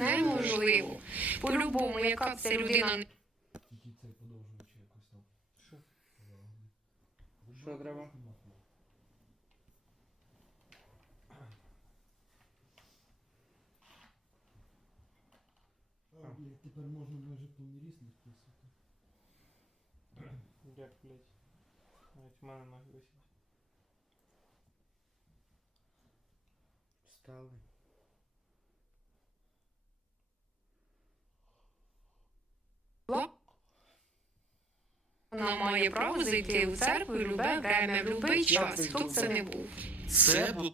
неможливо. По-любому, яка б це людина не Тільки цей подовжуючи якось там. Що? Що треба? Блядь, тепер можна майже повнорісних писати. Як, блядь? Навіть в мене ноги висять. Встали. була, вона має право зайти у церкву в любе время, в будь-який час, хто б це не був. Це було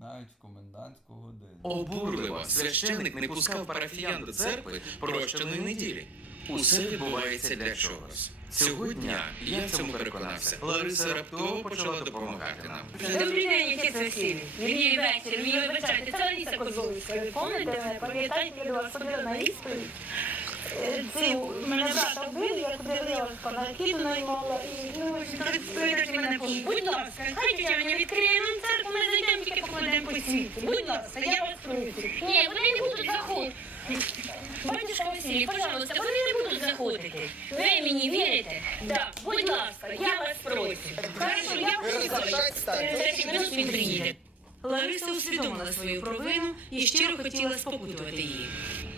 Навіть в комендантську годину. обурливо. Священник не пускав парафіян до церкви прощеної неділі. Усе відбувається для чогось. Цього дня я в цьому переконався. Лариса раптово почала допомагати нам. Добрий день, отець Василь. Вірні вечір. Мені вибачайте, це Лариса Козловська. Ви пам'ятаєте мене? Пам'ятаєте, я до вас ходила на ісповідь? Е, Це мене брата вбили, я ходила я панахіду наймала. І, ну, ви мене поміть. Будь ласка, хай тетя Аня відкриє нам церкву, ми зайдемо, тільки покладемо по. Будь ласка, я вас прошу. Ні, вони не будуть заходити. Батюшка Василій, пожалуйста, вони не будуть заходити. Ви мені вірите? Так, будь ласка, я вас прошу. Хорошо, я вас. Лариса усвідомила свою провину і щиро хотіла спокутувати її.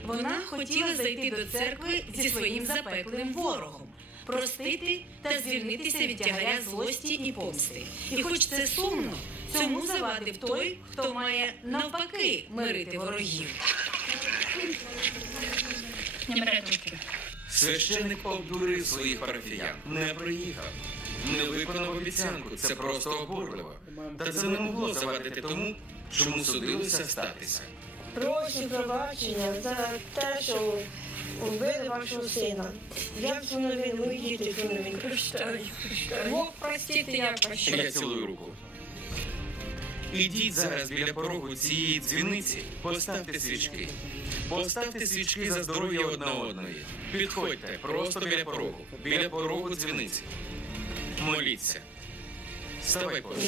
Вона хотіла зайти до церкви зі своїм запеклим ворогом, простити та звільнитися від тягаря злості і помсти. І хоч це сумно, цьому завадив той, хто має навпаки мирити ворогів. Священник обдурив своїх парафіян. Не приїхав. Не виконав обіцянку. Це просто обурливо. Та це не могло завадити тому, чому судилося статися. Прошу пробачення за те, що вбили вашого сина. Я всю новину, мої діти всю новину. Прощаю, прощаю. Бог простити, я прощаю. Я цілую руку. Ідіть зараз біля порогу цієї дзвіниці, поставте свічки. Поставте свічки за здоров'я одна одної. Підходьте просто біля порогу, біля порогу дзвіниці. Моліться. Ставай поруч.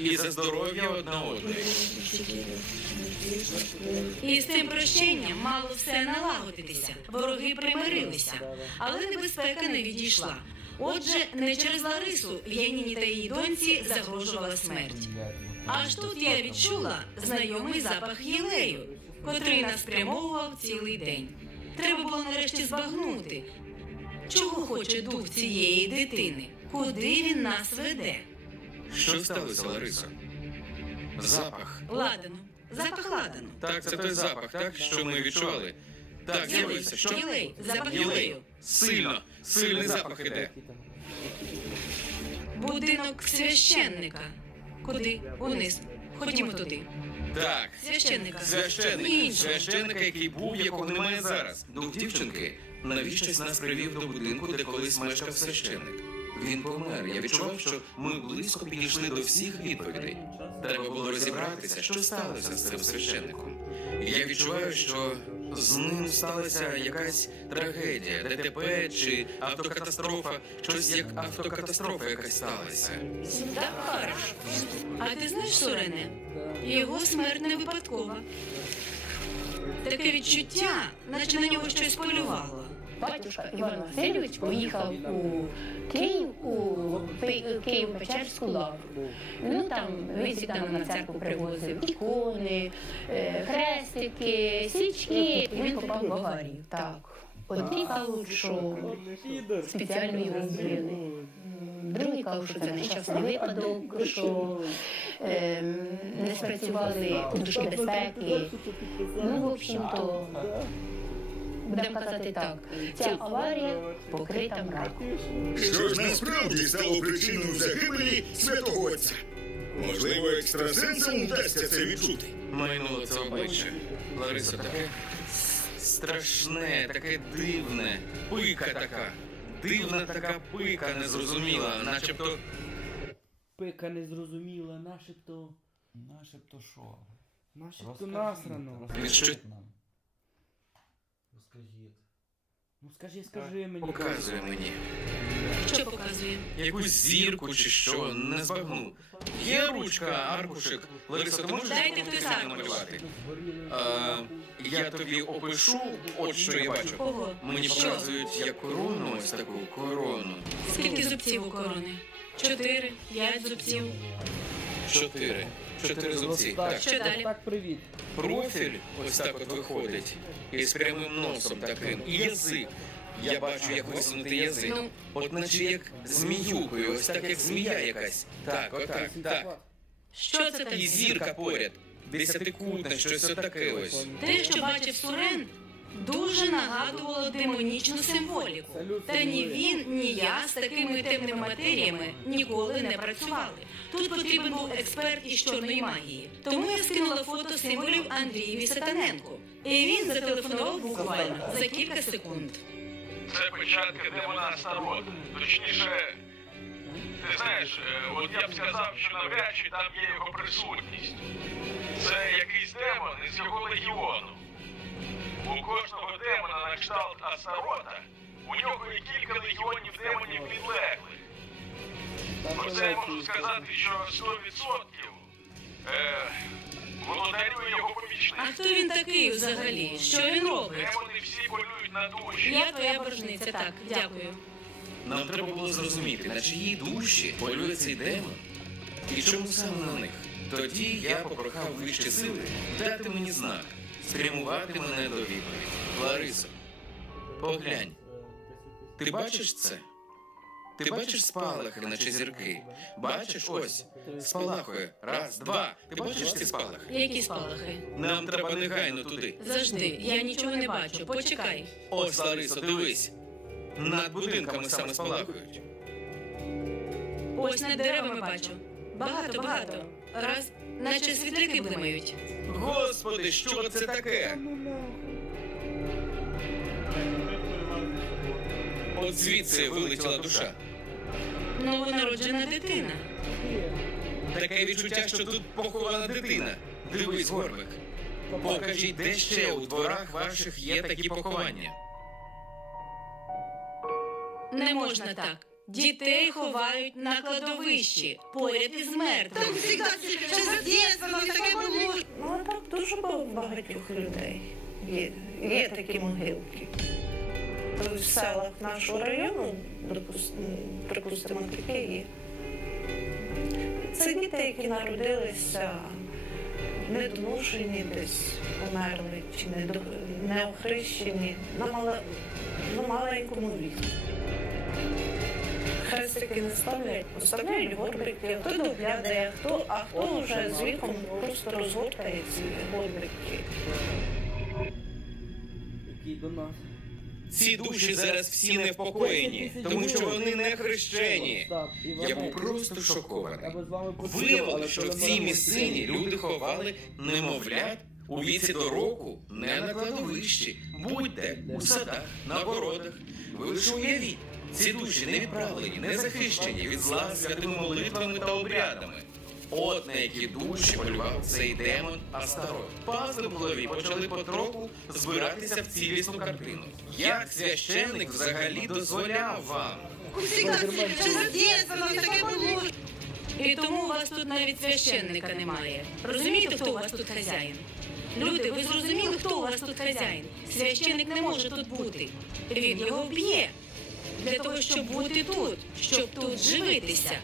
І за здоров'я одна одної. І з цим прощенням мало все налагодитися. Вороги примирилися, але небезпека не відійшла. Отже, не через Ларису Яніні та її доньці загрожувала смерть. Аж тут я відчула знайомий запах єлею, котрий нас спрямовував цілий день. Треба було нарешті збагнути, чого хоче дух цієї дитини, куди він нас веде. Що сталося, Ларисо? Запах. Ладану, запах ладану. Так, це той запах, так, що ми відчували. Так, з'явився. Що? Єлей, запах Єлей. єлею. Сильно, сильний запах іде. Будинок священника. Куди? Униз. Ходімо туди. Так. Священника. Священник, Іншого. священника, який був, якого немає зараз. Дух дівчинки, навіщось нас привів до будинку, де колись мешкав священник. Він помер. Я відчував, що ми близько підійшли до всіх відповідей. Треба було розібратися, що сталося з цим священником. Я відчуваю, що з ним сталася якась трагедія, ДТП чи автокатастрофа, щось як автокатастрофа якась сталася. Так хорошо. А ти знаєш, Сорене? Його смерть не випадкова. Таке відчуття, наче на нього щось полювало. Батюшка Іван Васильович поїхав у Київ у Києво-Печерську лавру. Ну там висить нам на церкву привозив ікони, е, хрестики, свічки, і він попав в аварію. Так. Одні кажуть, що спеціально його вбили. М, Другі кажуть, що це нещасний випадок, що е, не спрацювали подушки безпеки. Ну, в общем-то, будемо казати так, ця аварія покрита мраком. Що ж насправді стало причиною загибелі святого отця? Можливо, екстрасенсам вдасться це відчути. Майнуло це обличчя. Лариса, таке страшне, таке дивне, пика така. Дивна така пика незрозуміла, начебто. Пика не зрозуміла, начебто. Начебто що? Начебто насрано. розкажіть нам. Ну скажи, скажи мені. Показує мені. Що показує? Якусь зірку чи що, не збагну. Є ручка, аркушик. Лариса, ти можеш Дайте допомогти хтось мені намалювати? А, я тобі опишу, от що я бачу. Ого. Мені Що? показують як корону, ось таку корону. Скільки зубців у корони? Чотири, п'ять зубців. Чотири. Чотири зубці. Так, Так. Що далі? Так, привіт. Профіль ось так от виходить. Із прямим носом таким. І язик. Я бачу, як висунутий язик. Ну. От наче як зміюкою, ось так як змія якась. Так, отак, так. Що це І таке? зірка поряд. Десятикутна, щось отаке ось. Те, що бачив Сурен, дуже нагадувало демонічну символіку. Та ні він, ні я з такими темними матеріями ніколи не працювали. Тут потрібен був експерт із чорної магії. Тому я скинула фото символів Андрієві Сатаненку. І він зателефонував буквально за кілька секунд. Це печатка демона Астарот. Точніше, ти знаєш, е, от я б сказав, що навряд чи там є його присутність. Це якийсь демон із його легіону. У на кшталт Астарота у нього є кілька легіонів демонів підлеглих. Про це я можу сказати, що 100% е, володарює його помічник. А хто він такий взагалі? Що він робить? Демони всі полюють на душі. Я твоя боржниця, так, дякую. Нам треба було зрозуміти, на чиїй душі полює цей демон. І чому саме на них? Тоді я попрохав вищі сили дати мені знак, спрямувати мене до відповіді. Ларисо, поглянь, ти бачиш це? Ти бачиш спалахи, наче зірки? Бачиш ось, спалахує. Раз, два. Ти бачиш ці спалахи? Які спалахи? Нам треба негайно туди. Завжди, я нічого не бачу. Почекай. Ось, Ларисо, дивись. Над будинками саме спалахують. Ось над деревами бачу. Багато, багато. Раз, наче світлики блимають. Господи, що це таке? От звідси вилетіла душа. Новонароджена дитина. Таке відчуття, що тут похована дитина. Дивись, Горбик. Покажіть, де ще у дворах ваших є такі поховання. Не можна так. Дітей ховають на кладовищі, поряд із мертвим. Ну, а так дуже багатьох людей є, є такі могилки. В селах нашого району, припустимо, таке є. Це діти, які народилися недоношені десь, померли, чи неохрещені на, мала, на маленькому віку. Хрестики не ставлять, оставляють горбики, хто доглядає, хто, а хто вже з віком просто розгортає ці горбики. Який до нас. Ці душі зараз всі невпокоєні, тому що вони не хрещені. Я був просто шокований. Виявилося, що в цій місцині люди ховали немовлят у віці до року не на кладовищі, будь-де, у садах, на городах. Ви лише уявіть, ці душі не відправлені, не захищені від зла святими молитвами та обрядами. От на які душі полював цей демон Астарот. Пазли в голові почали потроху збиратися в цілісну картину. Як священник взагалі дозволяв вам? І тому у вас тут навіть священника немає. Розумієте, хто у вас тут хазяїн? Люди, ви зрозуміли, хто у вас тут хазяїн? Священник не може тут бути. Він його вб'є. Для того, щоб бути тут, щоб тут живитися.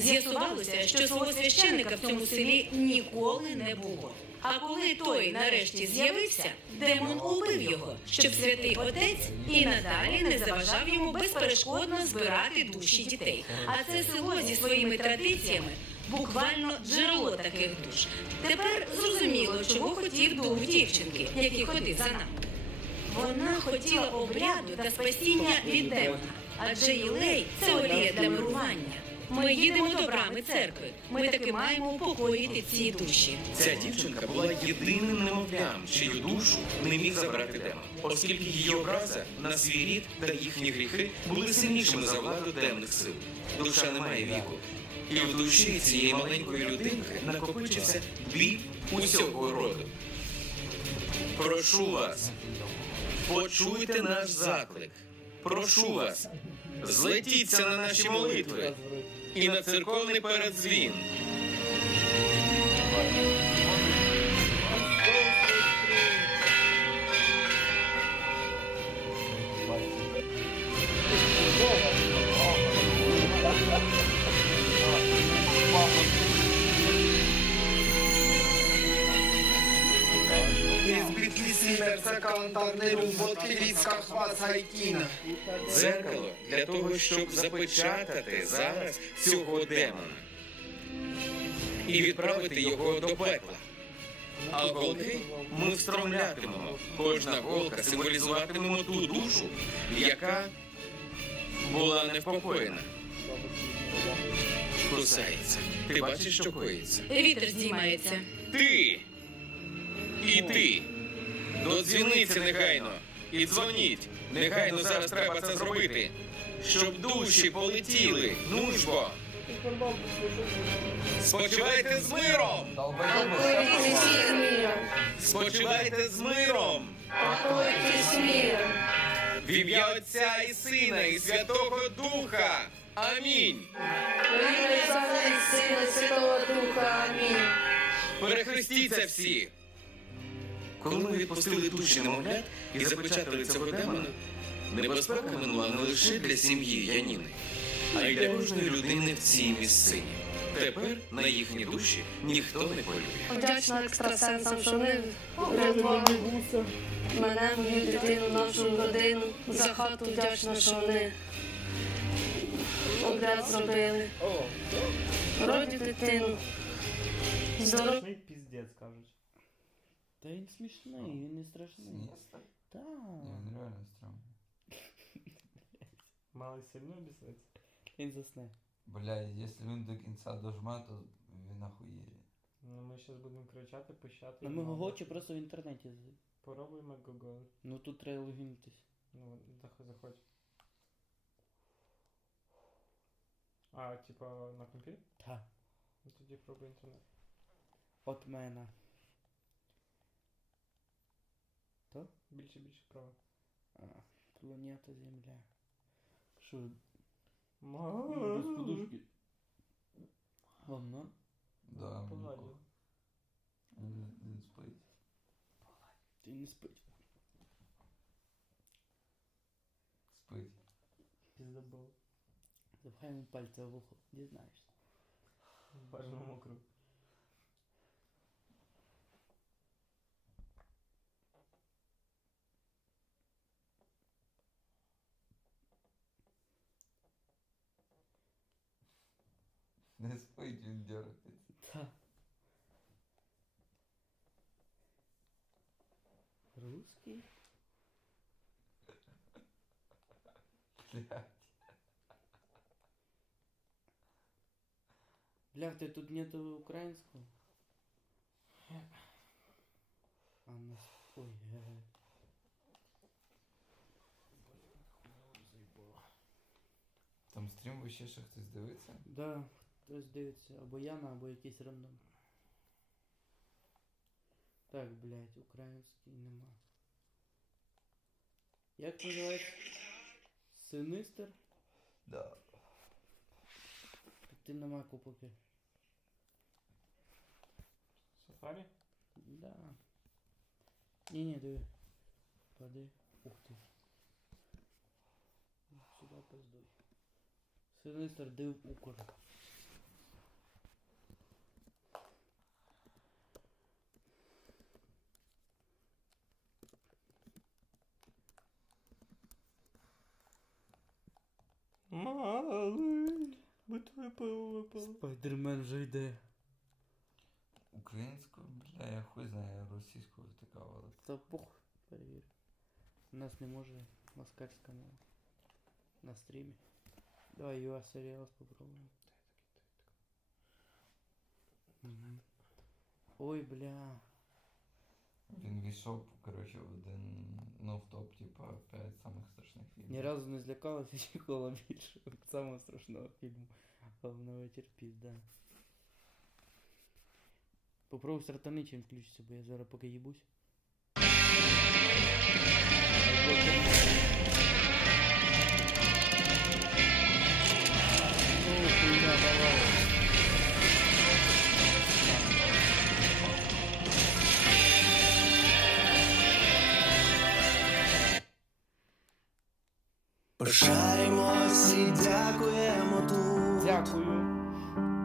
З'ясувалося, що свого священника в цьому селі ніколи не було. А коли той нарешті з'явився, демон убив його, щоб святий отець і надалі не заважав йому безперешкодно збирати душі дітей. А це село зі своїми традиціями буквально джерело таких душ. Тепер зрозуміло, чого хотів дух дівчинки, який ходив за нами. Вона хотіла обряду та спасіння від демона, адже Єлей це олія для мирування. Ми їдемо до брами церкви. Ми таки маємо упокоїти ці душі. Ця дівчинка була єдиним немовлям, чию душу не міг забрати демон, оскільки її образа на свій рід та їхні гріхи були сильнішими за владу темних сил. Душа не має віку. І в душі цієї маленької людинки накопичився біль усього роду. Прошу вас, почуйте наш заклик. Прошу вас, злетіться на наші молитви і на церковний передзвін. Не любо, кивіцька хвацайкіна. Дзеркало для того, щоб запечатати зараз цього демона і відправити його до пекла. А голки ми встромлятимемо. Кожна голка символізуватимемо ту душу, яка була невпокоєна. Кусається. Ти бачиш, що коїться? Вітер здіймається. Ти і ти. До дзвіниці негайно. І дзвоніть. Негайно зараз треба це зробити. Щоб душі полетіли. Ну ж бо. Спочивайте з миром! Спочивайте з миром! В ім'я Отця і Сина, і Святого Духа. Амінь. Святого Духа. Амінь. Перехрестіться всі. Коли ми відпустили душі немовлят і запечатали цього демона, небезпека минула не лише для сім'ї Яніни, а й для кожної людини в цій місцині. Тепер на їхні душі ніхто не полює. Вдячна екстрасенсам, що вони врятували мене, мою дитину, нашу родину. За хату вдячна, що вони обряд зробили. Родю дитину. Здорово. Страшний піздець, кажуть. Та він смішний, він не страшний. Сністи? Так. Ні, він реально стрьомний. Малий сильно біситься. Він засне. Бля, якщо він до кінця дожме, то він охуєє. Ну ми зараз будемо кричати, пищати. Ну ми гогочі просто в інтернеті. з- Поробуємо Google. Ну тут треба логінитись. Ну, зах- заходь. А, типа на компі? Так. Ну тоді пробуй інтернет. От мене. То? Більше більше право. А, планета Земля. Що? Ма- Без подушки. Ладно. Да, мені Погладю. похуй. Він він спить. Ти не спить. Спить. Піздабол. Запхай йому пальця в вухо. Дізнаєшся. Бажано мокру. Не спить, він дергається. Та. Русский? Блядь. Блях, ты тут нету украинского? А нас... Ой, э, Там стрім вообще ще хтось дивиться? Да, хтось дивиться або Яна, або якийсь рандом. Так, блядь, український нема. Як називається? Синистер? Да. Так ти на маку поки. Сафарі? Да. Ні, ні, диви. Пади. Ух ти. Сюди пиздуй. Синистер див укор. Малий. Би твоє пиво випало. Спайдермен вже йде. Українську, бля, я хуй знаю, російську втикав, але. Та пух, перевір. У нас не може москальська мова. На стрімі. Давай UA серіал попробуємо. Мгм. Ой, бля. Він війшов, коротше, в один, ну, в топ, типа, 5 самих страшних фільмів. Ні разу не злякалася чекала більше від самого страшного фільму. Головне вечір пізда. Попробуй стартани чим включиться, бо я зараз поки їбусь. Ну, хуйня, давай. Пишаємось і дякуємо тут. Дякую.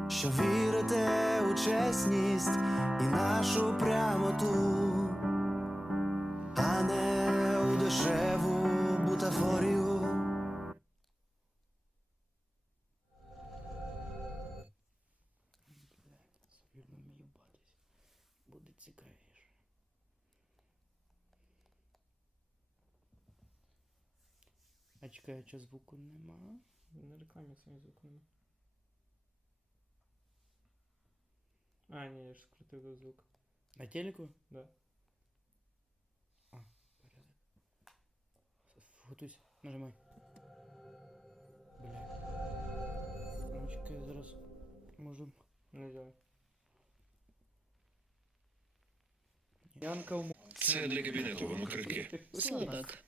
Що вірите у чесність і нашу прямоту. А чекай, а чого звуку нема? На рекламі самі звуку нема. А, ні, я ж скрутив звук. На телеку? Да. А, порядок. Готуйся, нажимай. Бля. Ну чекай, зараз можем. Не делай. Янка в Це для кабінету, воно крихке. Слабак.